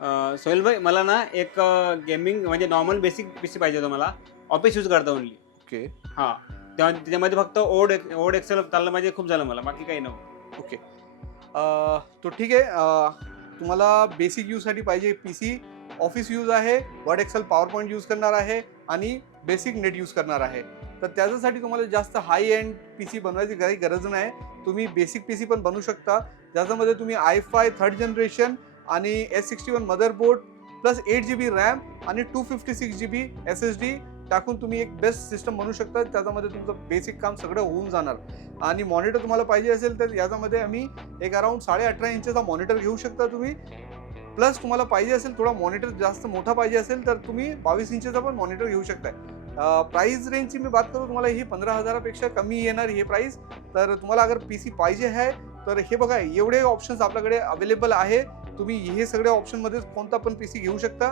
सोहेल भाई, मला ना एक गेमिंग म्हणजे नॉर्मल बेसिक पीसी पाहिजे होतं मला. ऑफिस यूज करता ओनली. ओके. हां. तेव्हा त्याच्यामध्ये फक्त ओड एक्सेल चाललं म्हणजे खूप झालं मला. बाकी काही नव्हतं. ओके. तो ठीक आहे. तुम्हाला बेसिक यूजसाठी पाहिजे पीसी. ऑफिस यूज आहे, Word Excel PowerPoint use करणार आहे आणि बेसिक नेट यूज करणार आहे. तर त्याच्यासाठी तुम्हाला जास्त हाय एंड पीसी बनवायची काही गरज नाही. तुम्ही बेसिक पीसी पण बनवू शकता, ज्याच्यामध्ये तुम्ही i5 थर्ड जनरेशन आणि S61 motherboard plus 8 GB RAM आणि 256 GB SSD टाकून तुम्ही एक बेस्ट सिस्टम बनवू शकता. त्याच्यामध्ये तुमचं बेसिक काम सगळं होऊन जाणार. आणि मॉनिटर तुम्हाला पाहिजे असेल तर याच्यामध्ये आम्ही एक अराउंड 18.5 इंचचा मॉनिटर घेऊ शकता तुम्ही. प्लस तुम्हाला पाहिजे असेल थोडा मॉनिटर जास्त मोठा पाहिजे असेल तर तुम्ही 22 इंचचा पण मॉनिटर घेऊ शकताय. प्राइस रेंजची मी बात करू तुम्हाला ही 15,000 पेक्षा कमी येणार हे प्राइस. तर तुम्हाला अगर पीसी पाहिजे आहे तर हे बघा एवढे ऑप्शन्स आपल्याकडे अवेलेबल आहे. तुम्ही हे सगळ्या ऑप्शन मध्ये कोणता पण पीसी घेऊ शकता.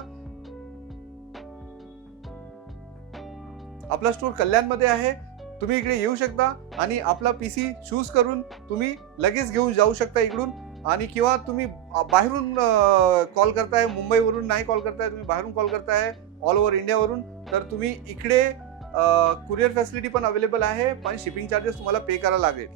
आपला स्टोर कल्याणमध्ये आहे. तुम्ही इकडे येऊ शकता आणि आपला पीसी चूज करून तुम्ही लगेच घेऊन जाऊ शकता इकडून. आणि किंवा तुम्ही बाहेरून कॉल करताय, मुंबईवरून नाही कॉल करताय, तुम्ही बाहेरून कॉल करताय ऑल ओव्हर इंडियावरून, तर तुम्ही इकडे कुरिअर फॅसिलिटी पण अवेलेबल आहे, पण शिपिंग चार्जेस तुम्हाला पे करायला लागेल.